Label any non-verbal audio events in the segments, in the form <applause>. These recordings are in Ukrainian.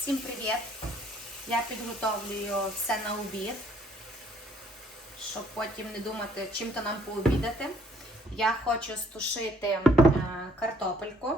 Всім привіт! Я підготовлюю все на обід, щоб потім не думати, чим то нам пообідати. Я хочу стушити е, картопельку.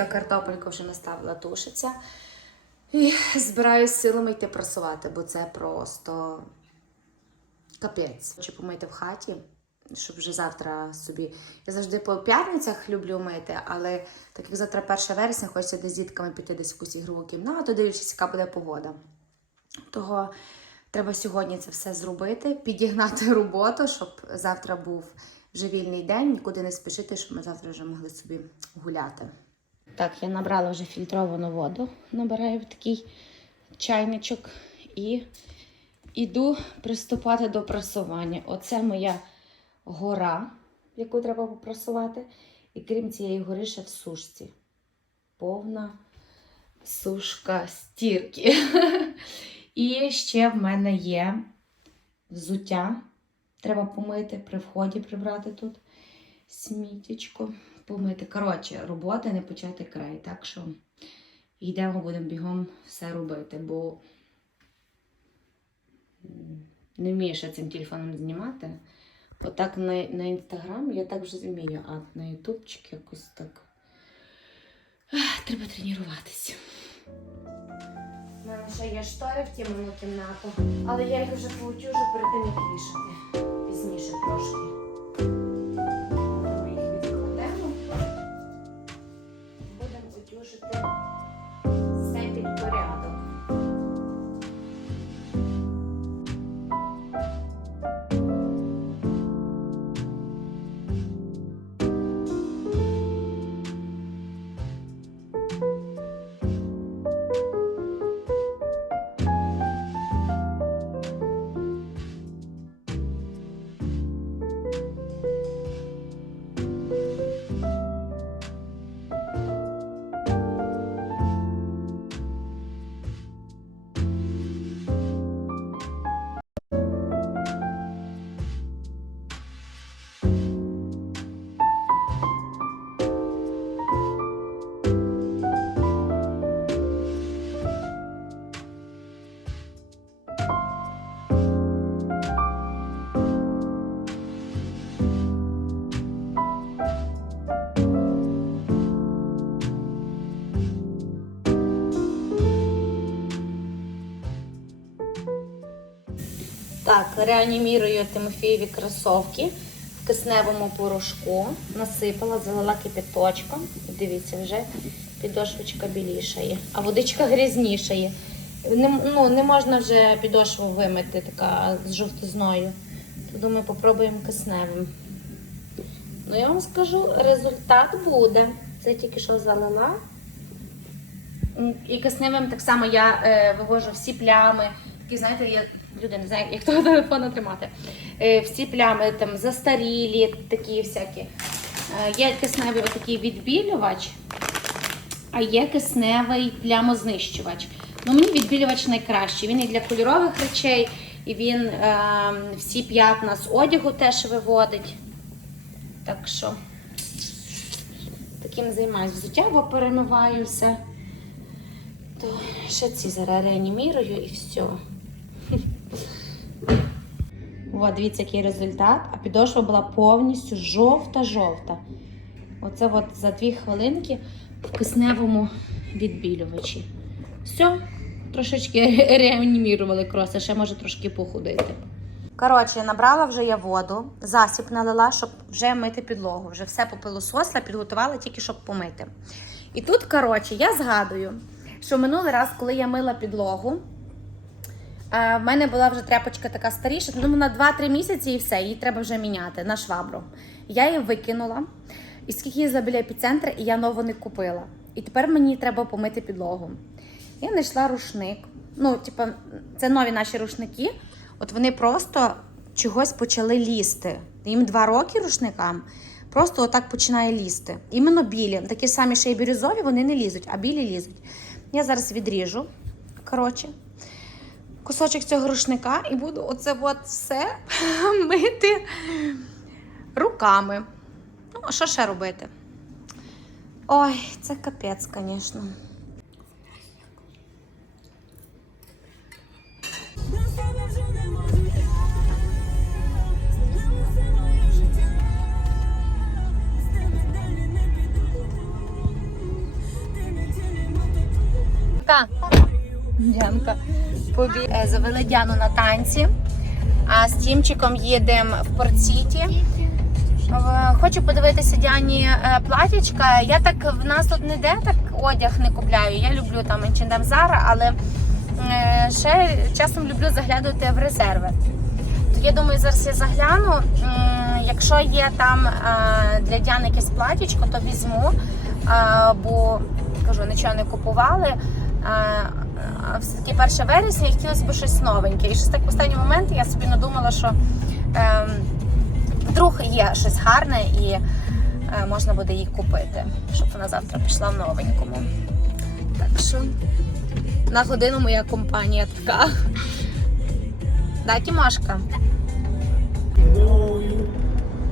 Ця картопелька вже наставила тушиться. І збираюсь силами йти прасувати, бо це просто капець. Хочу помити в хаті, щоб вже завтра собі. Я завжди по п'ятницях люблю мити, але так як завтра 1 вересня, хочеться десь з дітками піти десь в якусь ігрову кімнату, дивлячись, яка буде погода. Того треба сьогодні це все зробити, підігнати роботу, щоб завтра був вже вільний день, нікуди не спішити, щоб ми завтра вже могли собі гуляти. Так, я набрала вже фільтровану воду, набираю в такий чайничок і іду приступати до прасування. Оце моя гора, яку треба попрасувати. І крім цієї гори, ще в сушці. Повна сушка стірки. <laughs> І ще в мене є взуття. Треба помити при вході, прибрати тут сміттячко помити. Коротше, роботи не почати край. Так що йдемо, будемо бігом все робити, бо не вмієш я цим телефоном знімати. Отак на, на інстаграм я так вже змію, а на ютубчик якось так. Ах, Треба тренуватися. У мене ще є штори в тімну кімнату, але я їх вже поутюжу перед тим, як вішати. Пізніше трошки. Так, реанімірую Тимофієві кросовки в кисневому порошку. Насипала, залила кипяточком. Дивіться, вже підошвочка білішає, а водичка грязнішає. Не, ну, не можна вже підошву вимити така з жовтизною. То думаю, попробуємо кисневим. Ну, я вам скажу, результат буде. Це тільки що залила. І кисневим так само я е, вивожу всі плями. Такі, знаєте, я люди не знаю, як того телефона тримати. Е, всі плями там застарілі, такі всякі. Е, є кисневий такий відбілювач, а є кисневий плямознищувач. Ну, мені відбілювач найкращий. Він і для кольорових речей, і він е, всі п'ятна з одягу теж виводить. Так що таким займаюся. Взуття бо перемиваюся. То ще ці зараз реанімірую і все. О, дивіться, який результат. А підошва була повністю жовта-жовта. Оце от за дві хвилинки в кисневому відбілювачі. Все, трошечки <laughs> реанімірували кроси, ще може трошки похудити. Коротше, набрала вже я воду, засіб налила, щоб вже мити підлогу. Вже все попилососла, підготувала тільки щоб помити. І тут, коротше, я згадую, що минулий раз, коли я мила підлогу, в мене була вже тряпочка така старіша, ну на 2-3 місяці і все, її треба вже міняти на швабру. Я її викинула, і скільки їздила біля епіцентра, і я нову не купила. І тепер мені треба помити підлогу. Я знайшла рушник. Ну, типу, це нові наші рушники. От вони просто чогось почали лізти. Їм два роки рушникам. Просто отак починає лізти. Іменно білі. Такі самі ще й бірюзові, вони не лізуть, а білі лізуть. Я зараз відріжу. Коротше, кусочок цього рушника і буду оце от все <laughs> мити руками. Ну, а що ще робити? Ой, це капець, звісно. Дянка. Побі... Е, Завели Діану на танці, а з Тімчиком їдемо в Порт-Сіті. Е, Хочу подивитися Діані е, платічка. Я так в нас тут ніде так одяг не купляю. Я люблю там H&M Zara, але ще часом люблю заглядати в резерви. Я думаю, зараз я загляну. Якщо є там для Діани якесь платічко, то візьму. Бо кажу, нічого не купували. Все-таки 1 вересня і хотілося б щось новеньке. І щось так в останній момент я собі надумала, що е, вдруг є щось гарне і е, можна буде її купити, щоб вона завтра пішла в новенькому. Так що на годину моя компанія така. Да, Тімошка? мною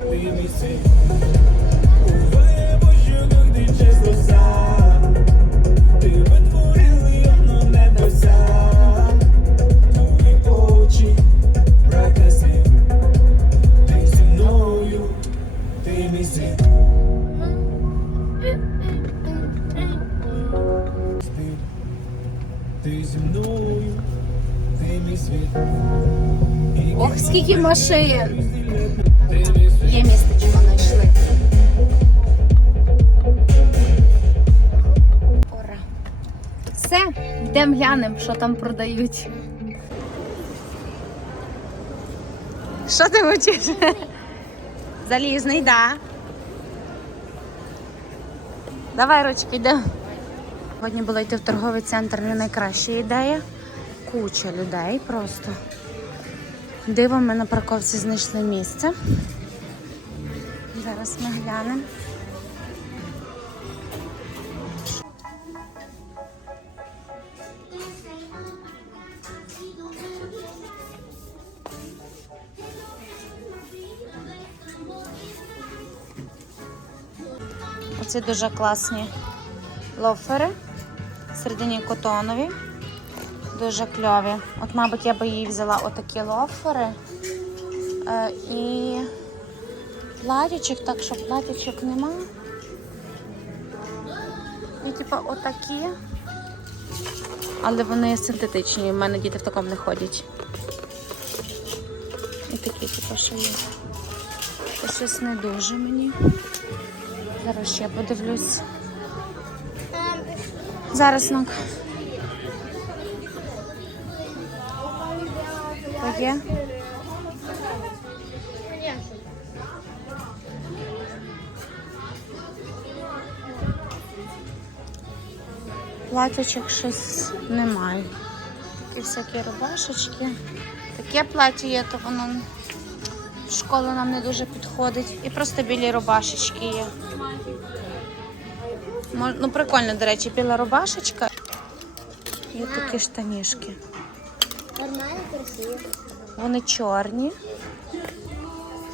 ти мій. У твоєму щодах ти чистота. Ти зі мною, ти мій світ. Ох, скільки машин! Є містечко знайшли. Ура. Все, йдемо глянемо, що там продають. Що ти хочеш? Залізний, да. Давай, ручки, йдемо. Сьогодні було йти в торговий центр не найкраща ідея. Куча людей просто. Дивом ми на парковці знайшли місце. Зараз ми глянемо. Оці дуже класні лофери. Всередині котонові. Дуже кльові. От, мабуть, я би їй взяла отакі лофери. Е, і платічок, так що платічок нема. І типу отакі. Але вони синтетичні, в мене діти в такому не ходять. І такі, типу, що є. Це щось не дуже мені. Зараз ще подивлюсь. Зараз ну. Так є? Платячок щось немає. Такі всякі рубашечки. Таке плаття є, то воно в школу нам не дуже підходить. І просто білі рубашечки є. Ну, прикольно, до речі, біла рубашечка. Є такі штанішки. Нормально, красиво. Вони чорні,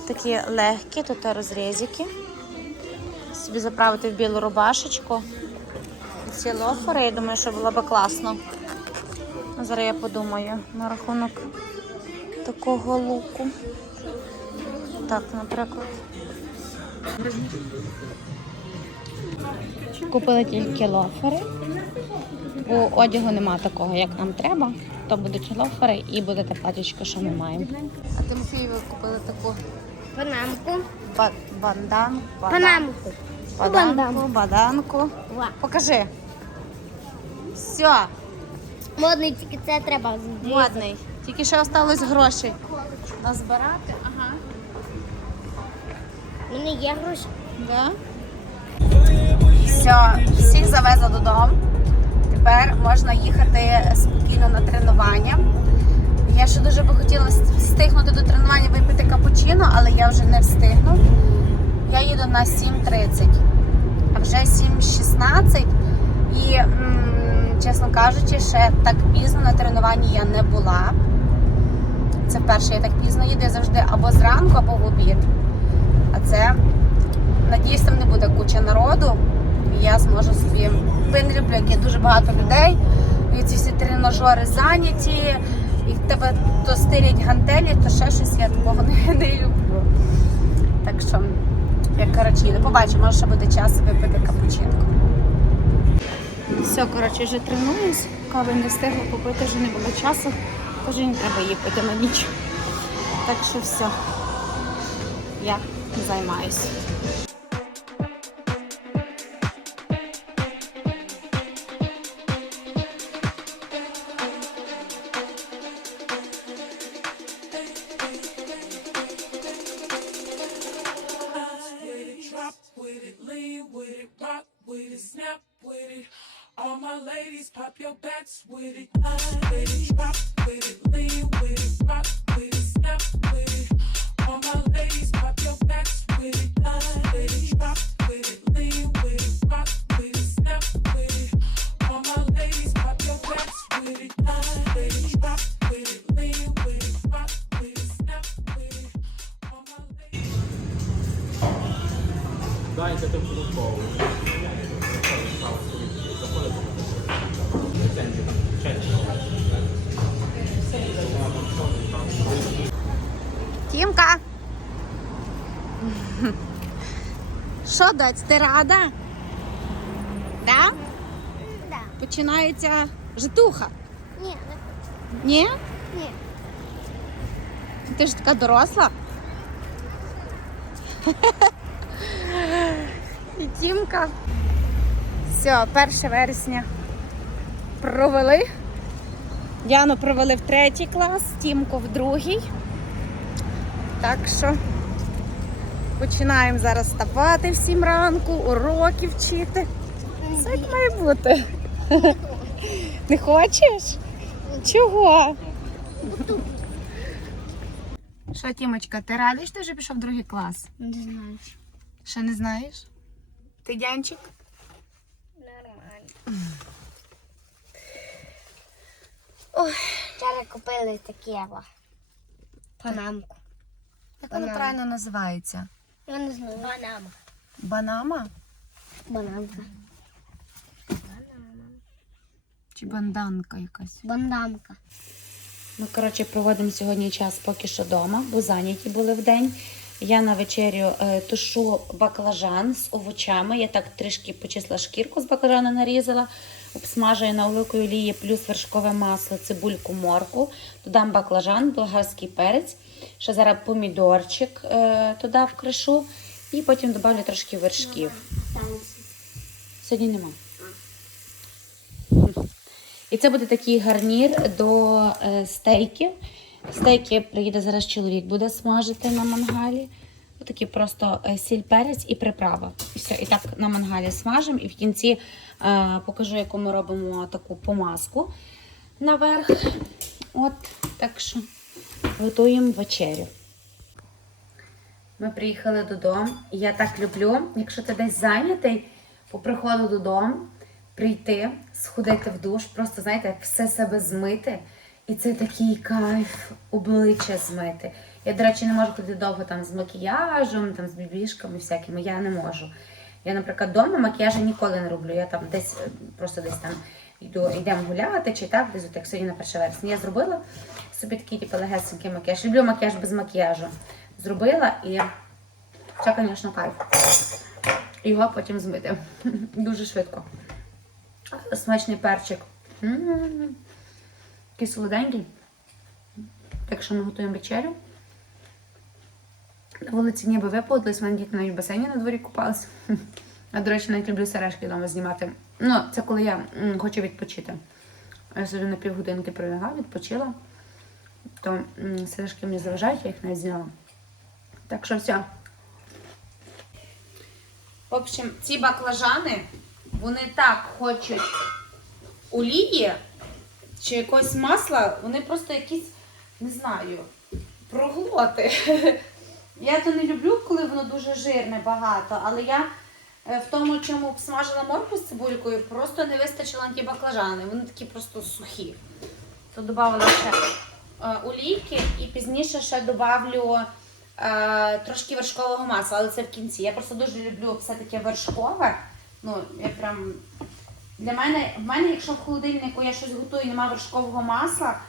такі легкі, тут розрізики. Собі заправити в білу рубашечку. Ці лофери, я думаю, що було б класно. Зараз я подумаю на рахунок такого луку. Так, наприклад. Купила тільки лофери. Бо одягу нема такого, як нам треба. То будуть лофери і буде та платічка, що ми маємо. А Тимофію ви купили таку Панамку. ба- бандан, Панамку. баданку, баданку. Покажи. Все, Модний тільки це треба. модний. Тільки ще осталось гроші. Назбирати, ага. У мене є гроші. Да? Все, всіх завезла додому. Тепер можна їхати спокійно на тренування. Я ще дуже би хотіла встигнути до тренування випити капучино, але я вже не встигну. Я їду на 7.30, а вже 7.16. І, м, чесно кажучи, ще так пізно на тренуванні я не була. Це вперше я так пізно їду, завжди або зранку, або в обід. А це Надіюсь, там не буде куча народу. Я зможу собі. Бо я не люблю, як є дуже багато людей. І ці всі тренажери зайняті, і в тебе то стирять гантелі, то ще щось я такого не, не люблю. Так що, як коротше, побачимо, може ще буде час випити капучинку. Все, коротше, вже тренуюсь. Кави не встигла попити, вже не було часу, тож не треба її пити на ніч. Так що все. Я займаюся. Що, доць, ти рада? Да? Да. Починається житуха. Ні, не Ні? ні. Ти ж така доросла. <laughs> І Тімка. Все, 1 вересня провели. Яну провели в третій клас, Тімку в другий. Так що починаємо зараз вставати в 7 ранку, уроки вчити. Все як має бути. <laughs> Не хочеш? Чого? Що, Тімочка, ти радий, що ти вже пішов в другий клас? Не знаю. Ще не знаєш? Ти Дянчик? Нормально. Вчора купили таке. Панамку. Як воно правильно називається? Я не знаю. Банама. Банама Банамка. чи банданка якась? Бандамка. Ми, коротше, проводимо сьогодні час поки що вдома, бо зайняті були в день. Я на вечерю е, тушу баклажан з овочами. Я так трішки почисла шкірку з баклажана нарізала. Обсмажую на оливковій олії плюс вершкове масло, цибульку, морку, додам баклажан, болгарський перець, ще зараз помідорчик е, туди вкришу і потім додавлю трошки вершків. Сьогодні нема. І це буде такий гарнір до е, стейків. Стейки приїде зараз чоловік, буде смажити на мангалі. Отакі просто е, сіль, перець і приправа. І все. І так на мангалі смажимо. І в кінці е, покажу, яку ми робимо таку помазку наверх. От, так що готуємо вечерю. Ми приїхали додому. Я так люблю, якщо ти десь зайнятий, по приходу додому, прийти, сходити в душ, просто знаєте, все себе змити. І це такий кайф обличчя змити. Я, до речі, не можу ходити довго там з макіяжем, там з бібішками всякими. Я не можу. Я, наприклад, вдома макіяжу ніколи не роблю. Я там десь е, просто десь там йду, йдемо гуляти чи так, десь от як сьогодні на 1 вересня. Я зробила собі такий типу, легесенький макіяж. Люблю макіяж без макіяжу. Зробила і це, звісно, кайф. Його потім змити. <laughs> Дуже швидко. Смачний перчик. М-м-м. Такий солоденький. Так що ми готуємо вечерю. На вулиці ніби випадались, мене діти навіть в басейні на дворі купалися. А, до речі, навіть люблю сережки вдома знімати. Ну, це коли я хочу відпочити. Я собі на півгодинки прилягла, відпочила. То сережки мені заважають, я їх не зняла. Так що все. В общем, ці баклажани, вони так хочуть олії чи якогось масла, вони просто якісь, не знаю, проглоти. <laughs> Я то не люблю, коли воно дуже жирне багато, але я е, в тому, чому обсмажила моркву з цибулькою, просто не вистачило ті баклажани. Вони такі просто сухі. То додавала ще е, олійки і пізніше ще додавлю е, трошки вершкового масла, але це в кінці. Я просто дуже люблю все таке вершкове. Ну, я прям для мене, в мене, якщо в холодильнику я щось готую і немає вершкового масла,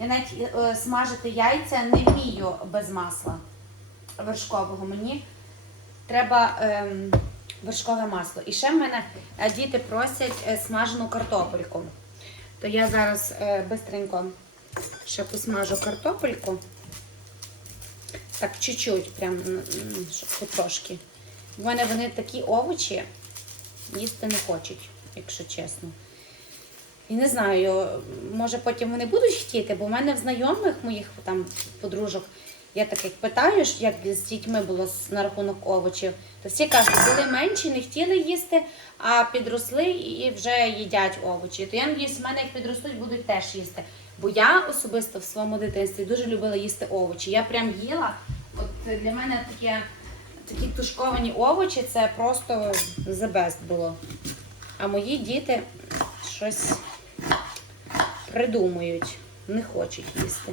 я навіть е, смажити яйця не вмію без масла вершкового. Мені треба ем, вершкове масло. І ще в мене е, діти просять е, смажену картопельку. То я зараз е, бистренько ще посмажу картопельку. Так, чуть-чуть, прям, щоб потрошки. У мене вони такі овочі їсти не хочуть, якщо чесно. І не знаю, може потім вони будуть хотіти, бо в мене в знайомих моїх там подружок, я так як питаю, як з дітьми було на рахунок овочів, то всі кажуть, були менші, не хотіли їсти, а підросли і вже їдять овочі. То я надіюсь, в мене як підростуть, будуть теж їсти. Бо я особисто в своєму дитинстві дуже любила їсти овочі. Я прям їла. От для мене таке, такі тушковані овочі це просто the best було. А мої діти щось придумують, не хочуть їсти.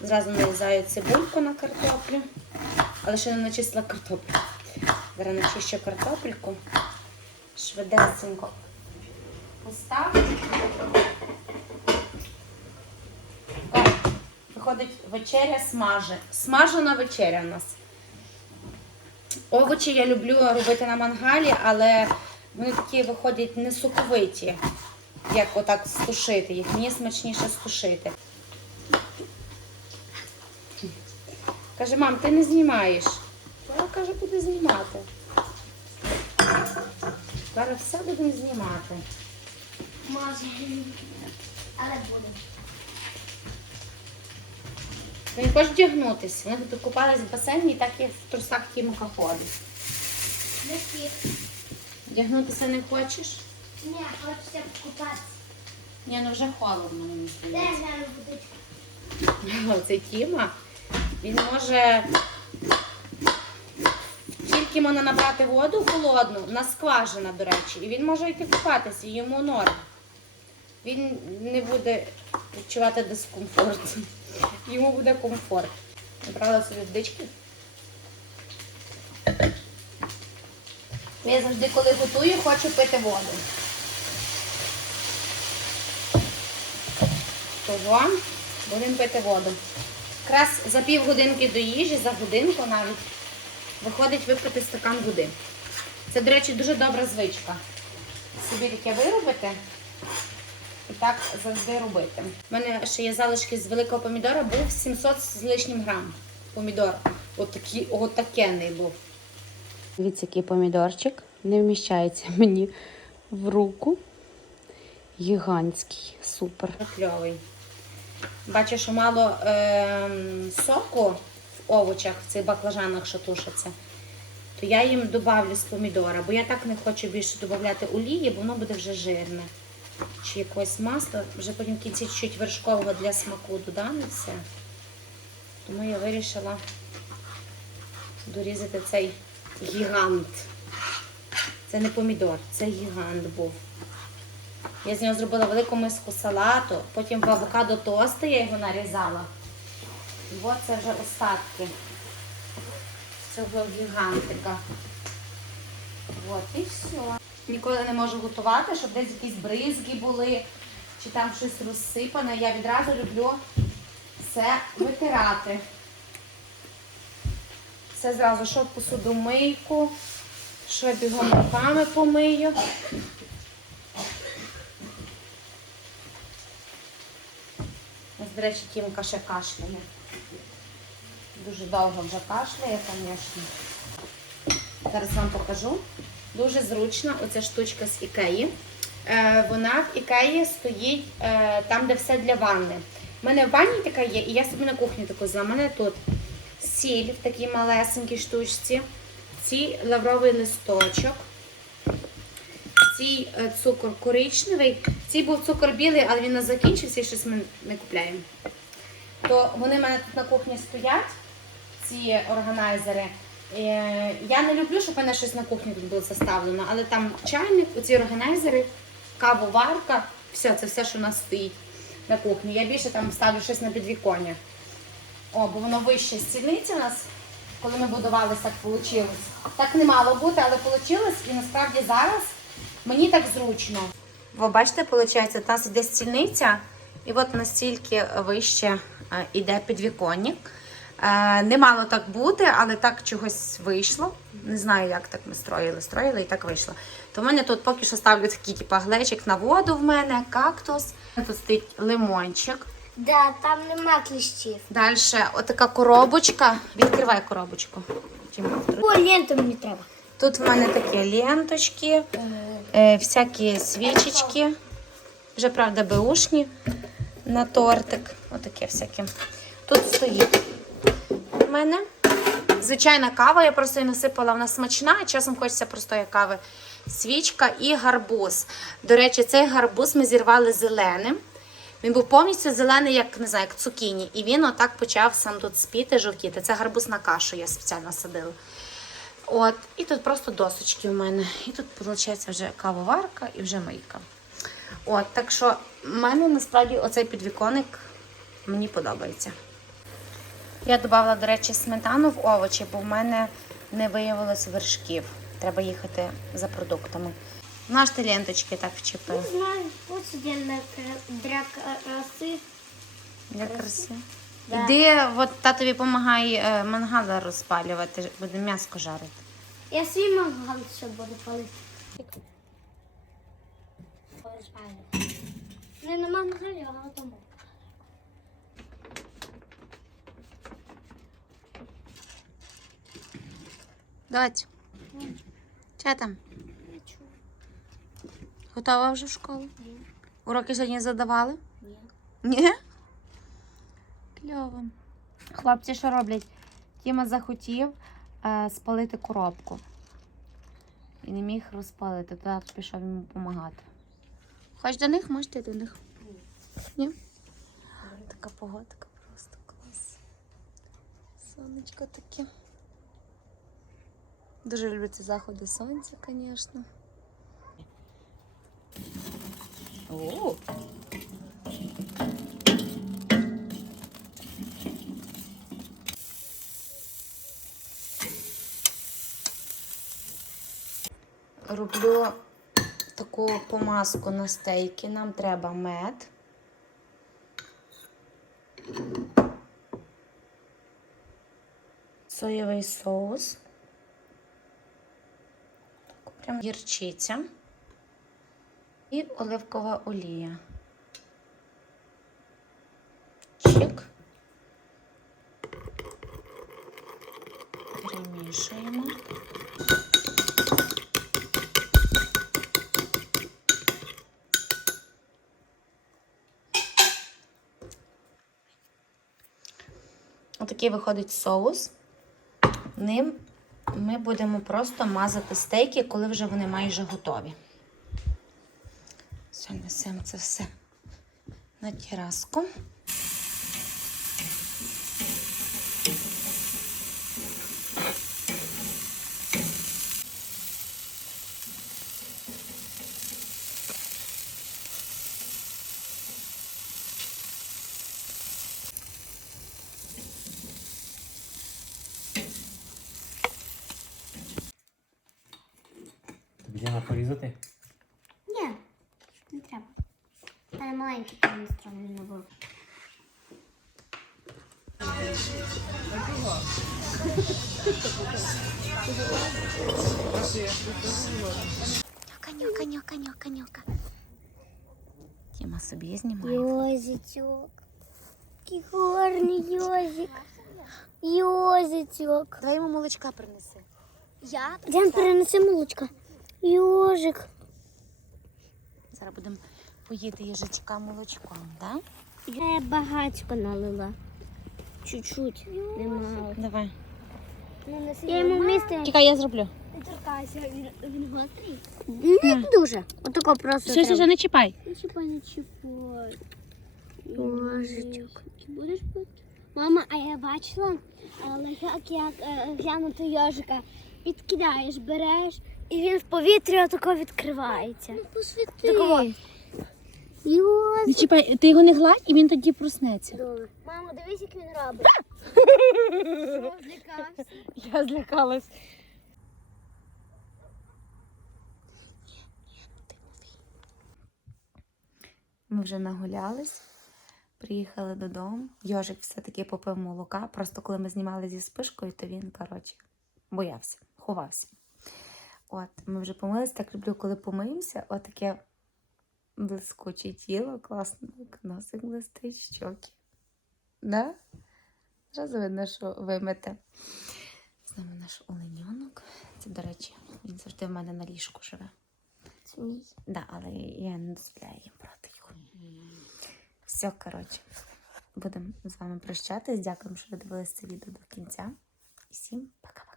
Зразу нарізаю цибульку на картоплю, але ще не начистила картоплю. Зараз начищу картопельку, швидесенько поставлю. О, виходить вечеря смаже. Смажена вечеря в нас. Овочі я люблю робити на мангалі, але вони такі виходять не соковиті, як отак стушити їх. Мені смачніше стушити. Каже, мам, ти не знімаєш. Я каже, буду знімати. Зараз все будемо знімати. Може. Але буде. Ти не хочеш вдягнутися? Вони тут купались в басейні і так і в трусах Тімока ходить. Вдягнутися не хочеш? Ні, хочеться покупатися. Ні, ну вже холодно, мені Де здається. зараз водичка? <laughs> Оцей Тіма, він може тільки можна набрати воду холодну, на скважина, до речі, і він може йти купатися, йому норм. Він не буде відчувати дискомфорт. <laughs> Йому буде комфорт. Набрала собі вдички. Я завжди, коли готую, хочу пити воду. Того будемо пити воду. Якраз за півгодинки до їжі, за годинку навіть, виходить випити стакан води. Це, до речі, дуже добра звичка. Собі таке виробити. І так завжди робити. У мене ще є залишки з великого помідора, був 700 з лишнім грам. Помідор. Отакий, отакенний був. Дивіться, який помідорчик. Не вміщається <laughs> мені в руку. Гігантський, супер. Кльовий. Бачу, що мало ем, соку в овочах, в цих баклажанах, що тушаться. То я їм додавлю з помідора, бо я так не хочу більше додати олії, бо воно буде вже жирне. Чи якогось масла. Вже потім в кінці чуть вершкового для смаку додам все. Тому я вирішила дорізати цей гігант. Це не помідор, це гігант був. Я з нього зробила велику миску салату, потім в авокадо тости я його нарізала. От це вже остатки цього гігантика. От і все. Ніколи не можу готувати, щоб десь якісь бризки були, чи там щось розсипане. Я відразу люблю все витирати. Все зразу, що в посудомийку, що бігом руками помию. Ось, до речі, Тімка ще кашляє. Дуже довго вже кашляє, звісно. Зараз вам покажу. Дуже зручна оця штучка з Ікеї. Е, вона в Ікеї стоїть е, там, де все для ванни. У мене в ванні така є, і я собі на кухні таку взяла. У мене тут сіль в такій малесенькій штучці, цей лавровий листочок, цей е, цукор коричневий. Цей був цукор білий, але він нас закінчився і щось ми не купляємо. То вони в мене тут на кухні стоять, ці органайзери. Е, Я не люблю, щоб в мене щось на кухні тут було заставлено, але там чайник, оці органайзери, кавоварка, все, це все, що у нас стоїть на кухні. Я більше там ставлю щось на підвіконня. О, бо воно вище стільниці у нас, коли ми будувалися, так вийшло. Так не мало бути, але вийшло, і насправді зараз мені так зручно. Ви бачите, виходить, у нас йде стільниця, і от настільки вище е, іде підвіконник. Е, Не мало так бути, але так чогось вийшло. Не знаю, як так ми строїли, строїли і так вийшло. То в мене тут поки що ставлю такий типу, глечик на воду в мене, кактус. Тут стоїть лимончик. Да, там нема кліщів. Далі отака коробочка. Відкривай коробочку. О, ленту мені треба. Тут в мене такі ленточки, е, всякі свічечки. Вже, правда, беушні на тортик. Отаке всяке. Тут стоїть в мене звичайна кава, я просто її насипала, вона смачна, часом хочеться простої кави. Свічка і гарбуз. До речі, цей гарбуз ми зірвали зеленим. Він був повністю зелений, як не знаю, як цукіні. І він отак почав сам тут спіти, жовтіти. Це гарбуз на кашу, я спеціально садила. От, і тут просто досочки у мене. І тут, виходить, вже кавоварка і вже мийка. От, так що в мене насправді оцей підвіконник мені подобається. Я додала, до речі, сметану в овочі, бо в мене не виявилось вершків. Треба їхати за продуктами. Наш ти ленточки так вчепив. Не знаю, ось на для краси. Для краси. Да. Іди, от татові допомагай мангала розпалювати, буде м'ясо жарити. Я свій мангал ще буду палити. Не на мангалі, а на тому. Дать. Що там? Готова вже в школу? Ні. Уроки сьогодні задавали? Ні. Ні? Кльово. Хлопці що роблять? Тіма захотів е, спалити коробку. І не міг розпалити, то я пішов йому допомагати. Хоч до них, можете до них. Ні? Така погодка просто клас. Сонечко таке. Дуже люблю ці заходи сонця, звісно. О! Роблю таку помазку на стейки. Нам треба мед. Соєвий соус. Прям гірчиця. І оливкова олія. Чик. Перемішуємо. Отакий виходить соус. Ним ми будемо просто мазати стейки, коли вже вони майже готові. Все, це все на тераску. Тобі треба порізати? Ні, не треба. Але маленький там не не було. Нюка, нюка, нюка, нюка. Тіма собі знімає. Йозичок. Який гарний йозик. Йозичок. Давай йому молочка принеси. Я? Дян, перенеси молочка. Йожик. Зараз будемо поїти їжачка молочком, так? Я багатько налила. Чуть-чуть. Немало. Давай. Я йому вмісти. Чекай, я зроблю. Не торкайся, він, він гострий. Не дуже. Отако просто. Все, все, все, не чіпай. Не чіпай, не чіпай. Божечок. Будеш пити? Мама, а я бачила легак, як е, глянути йожика. Відкидаєш, береш, і він в повітрі отако відкривається. Ну, посвіти. Такого. Не чіпай, ти його не гладь і він тоді проснеться. Добре. Мамо, дивись, як він робить. <laughs> Злякався. Я злякалась. Ми вже нагулялись, приїхали додому. Йожик все-таки попив молока. Просто коли ми знімали зі спишкою, то він, коротше, боявся, ховався. От, ми вже помились, так люблю, коли помиємося, отаке блискуче тіло, класно, носик блистить, щоки. Да? Зразу видно, що вимите. З нами наш оленьонок. Це, до речі, він завжди в мене на ліжку живе. Смій. Да, але я не дозволяю їм брати Все, коротше, будемо з вами прощатись. Дякуємо, що ви дивилися це відео до кінця. І всім пока.